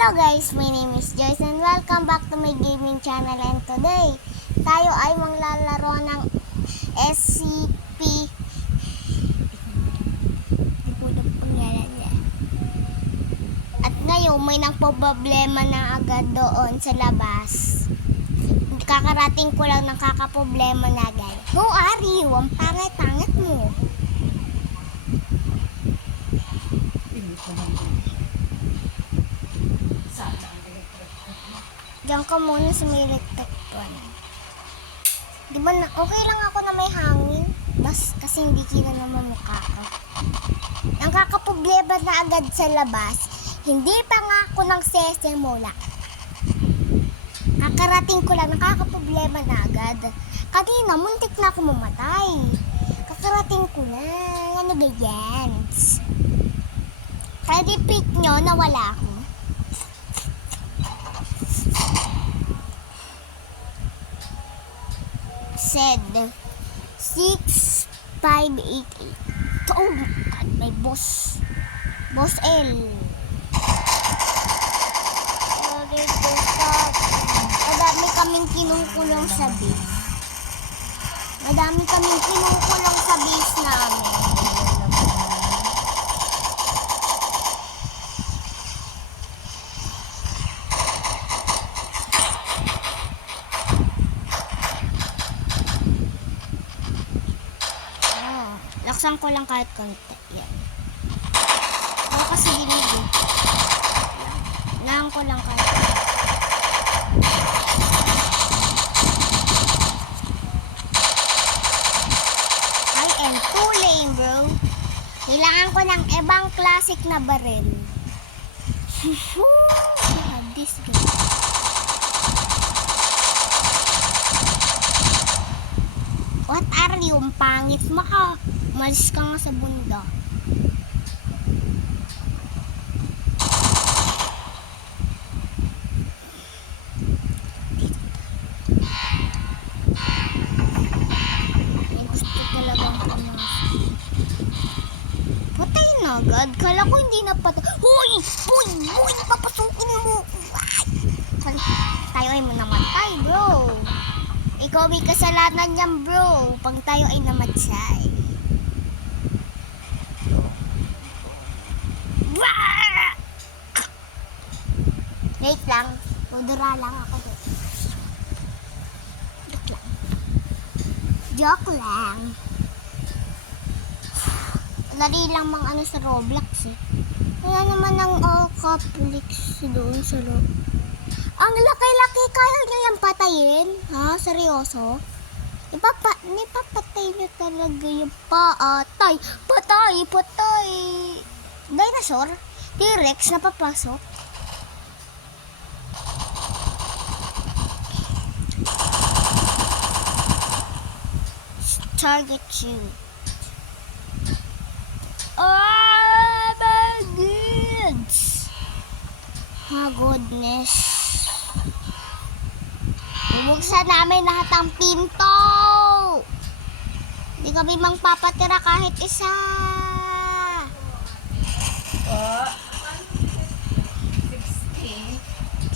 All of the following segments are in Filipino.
Hello guys, my name is Joyce and welcome back to my gaming channel, and today tayo ay maglalaro ng SCP. Hindi ko na pangalan niya. At ngayon may nagpo-problema na agad doon sa labas. Kakarating ko lang ng kakaproblema na agad. Who are you? Ang pangit-pangit mo. Diyan ka muna sa may electric fan. Di ba okay lang ako na may hangin? Kasi hindi kita naman mukha ko. Ang kakaproblema na agad sa labas, hindi pa nga ako nang sesemula. Kakarating ko lang, nakakaproblema na agad. Kanina, muntik na ako mamatay. Kakarating ko na. Ano ba yan? Kaya di-pick nyo na wala ako. Said 6588. Oh my God, may boss. Boss L. Madami kaming kinukulong sa base. Madami kaming kinukulong sa base namin. Laksan ko lang kahit konti. Yan. Ako kasi dinigil. Lang ko lang kahit konti. I am too lame, bro. Kailangan ko ng ibang classic na baril. This game. What are you? Ang pangit mo ka. Malis ka nga sa bunda. May gusto talagang pumasok. Patay na agad. Kala ko hindi na patay. Hoy! Hoy! Hoy! Papasukin mo! Tayo ay namatay, bro. Ikaw may kasalanan niyan, bro. Pag tayo ay namatay. Wait lang. Udura lang ako doon. Joke lang. Joke lang. Dali lang mang ano sa Roblox eh. Kaya naman ang Caplix doon sa ang laki-laki, kaya nyo yung patayin? Ha? Seryoso? Ipapatay nyo talaga yung patay. Patay! Patay! Dinosaur? T-Rex na papasok? Target you. Oh my goodness! Oh goodness. Bubuksan namin lahat ng pinto. Hindi kami magpapatira kahit isa.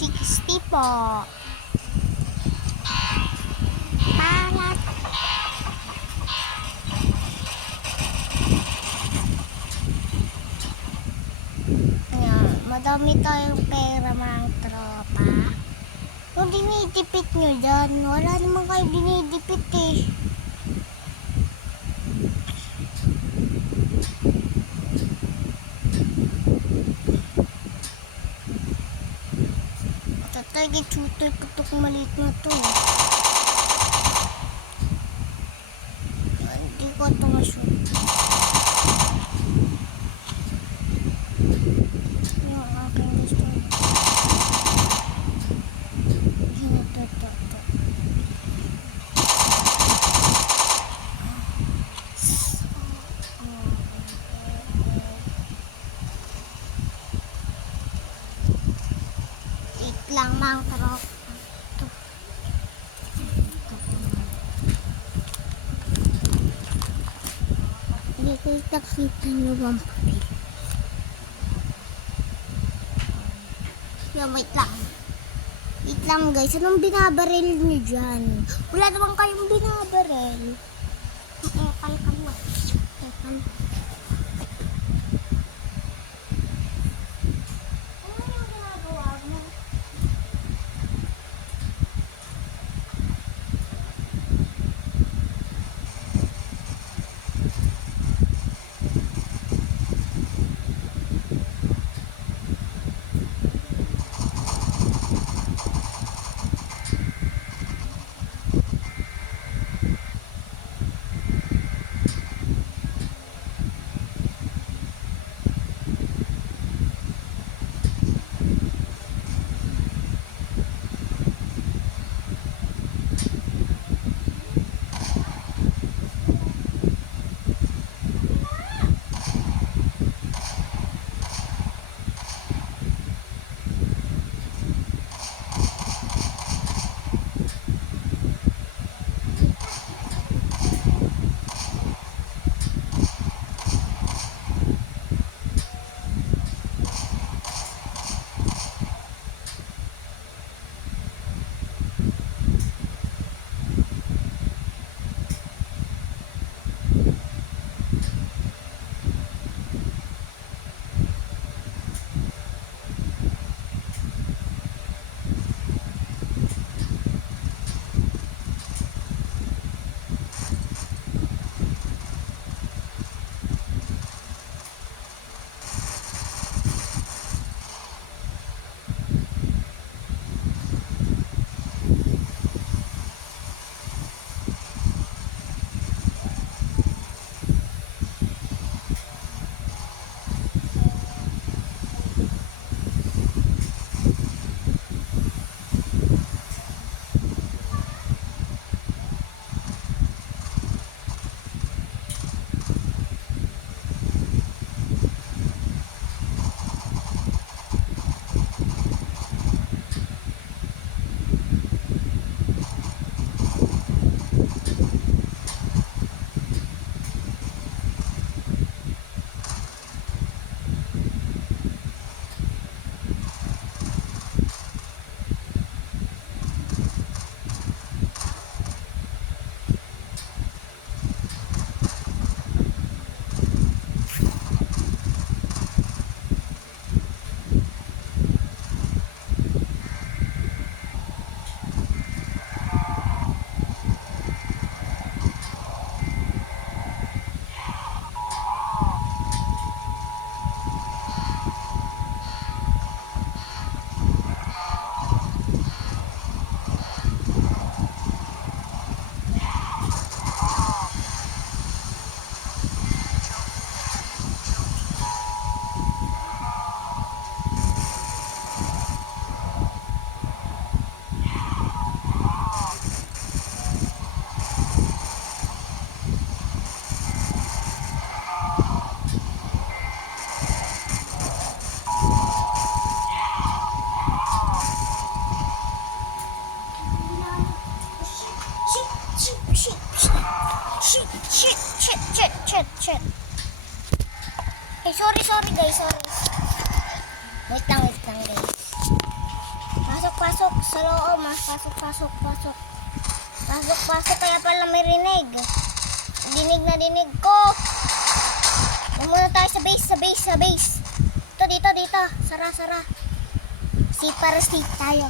60 po. Palat. Madami tayong pera, mga tropa. Kung dinidipit nyo dyan, wala naman kayo dinidipit eh. Target shooter ko itong maliit na to. Hindi ko ito ma-shoot. Yung aking gusto. Lang mang tarok. Hindi ko nakita nyo bang papel. Yan, wait lang. Wait lang guys, anong binabaril nyo dyan? Wala naman kayong binabaril. Ekal ka mo. Ekal. Ano yung ginagawa mo? Shit. Eh, sorry guys, sorry. Wait lang guys. Pasok sa loob, pasok. Pasok, kaya pala may rinig. Dinig ko. Muna tayo sa base. Dito. Sara. Para seat tayo.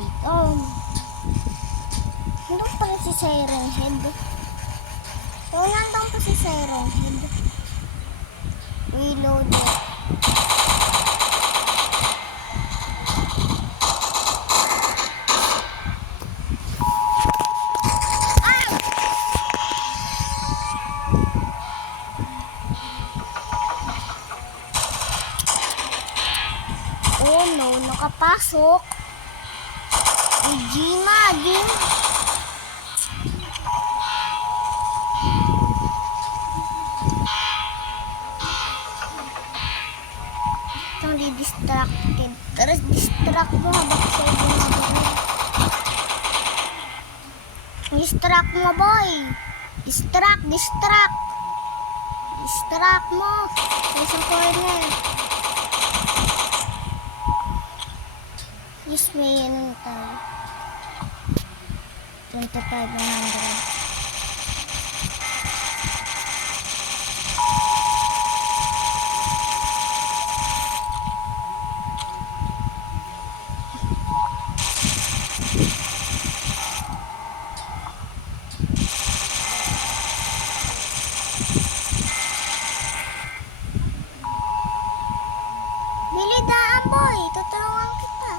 dito. Nandun pala si Siren Head. So, nandun pa si Siren Head. Reload. Oh no, nakapasok. Gina, din. Itong di-distracted. Tapos distract mo habang sa'yo ginagawa. Distract mo, boy. Distract. Distract mo. Sa isang corner. Yes, may ano tayo. 25,100. Bili daan, boy. Tutulungan kita.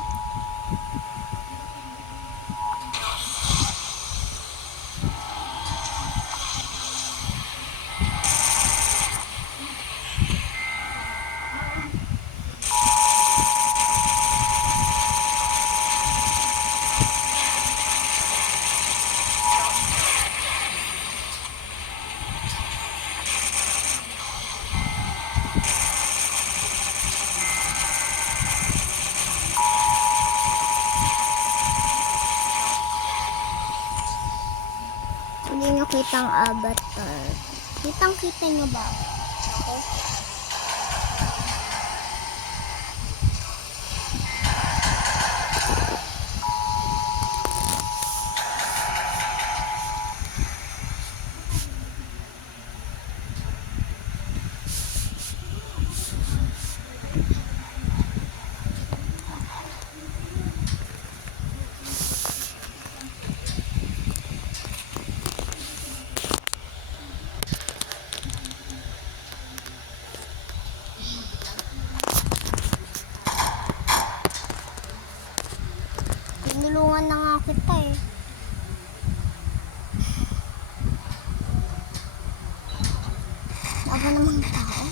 Hindi nyo kitang avatar. Kitang-kita nyo ba? Ako? Tinulungan na nga kita eh. Wala pa namang tao.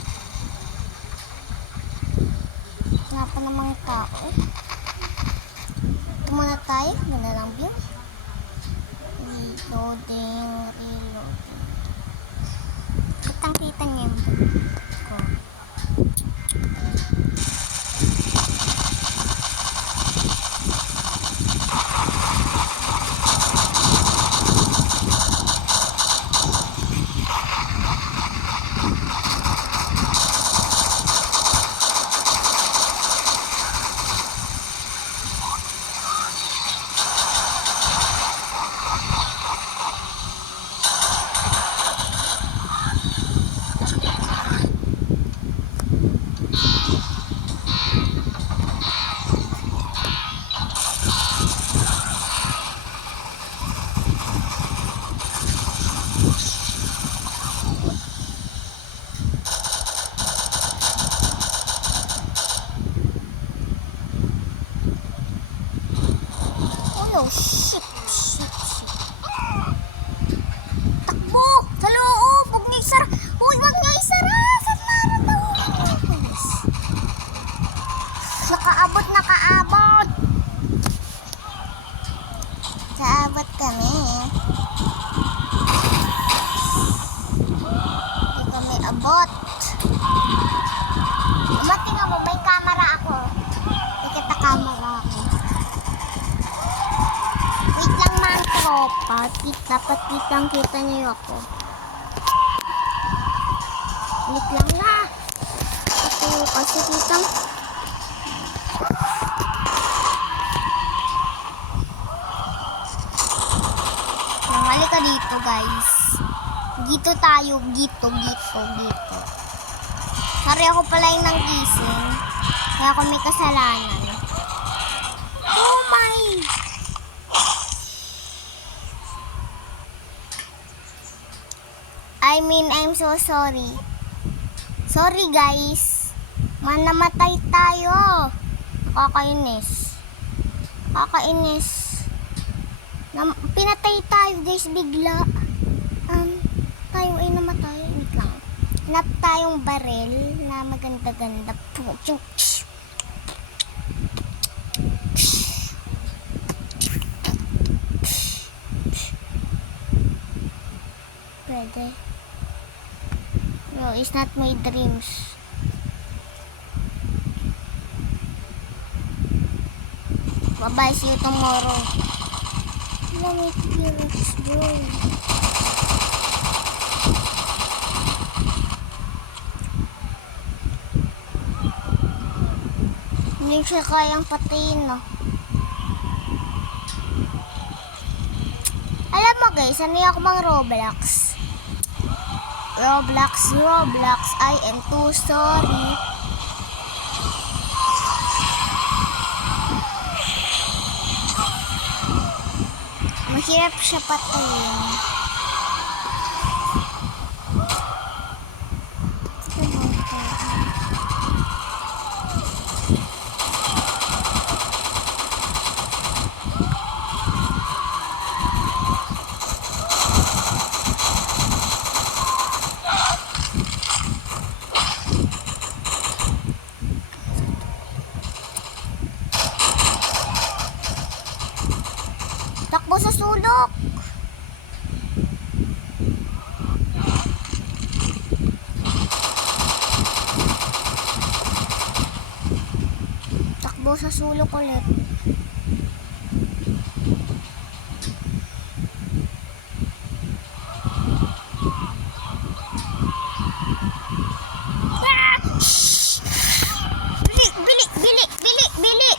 Wala pa namang tao. Ito muna tayo. Ganda lang view. Reloading. Kitang-kita niyo yung ko. Oh, shit. Takbo! Sa loob! Huwag niya isara! Uy, huwag niya isara! Saan narataw? Nakaabot! Kaabot kami. Hindi kami abot. Tingnan mo, may camera ako. May kita-camera ako. Wait lang mga tropa. Dapat kitang-kita niyo ako. Wait lang na. Kasi kitang... Halika dito guys. Gito tayo. Gito. Sorry ako pala yung nanggising. Kaya ako may kasalanan. Oh my... I'm so sorry. Sorry guys. Namatay tayo. Nakakainis. Pinatay tayo guys bigla. Tayo ay namatay. Wait lang. Hanap tayong baril na maganda-ganda. Pwede. No, it's not my dreams. Bye-bye, see you tomorrow. Let me let's go. Hindi siya kayang patayin, no? Alam mo guys, sanay ako mang Roblox. Roblox, I am too sorry. Mahirap siya patayin. Takbo sa sulok. Takbo sa sulok ulit. Bili.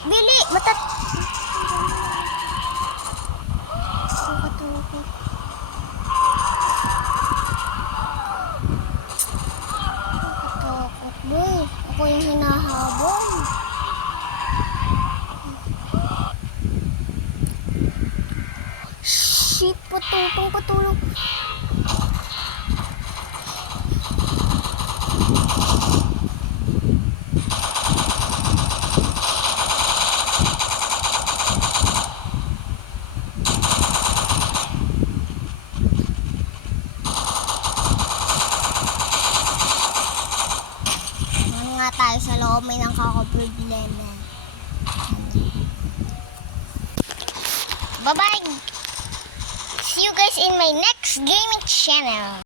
Ako yung hinahabol. Shit, patulong. Tayo sa loob, may nakakaproblema. Bye-bye! See you guys in my next gaming channel.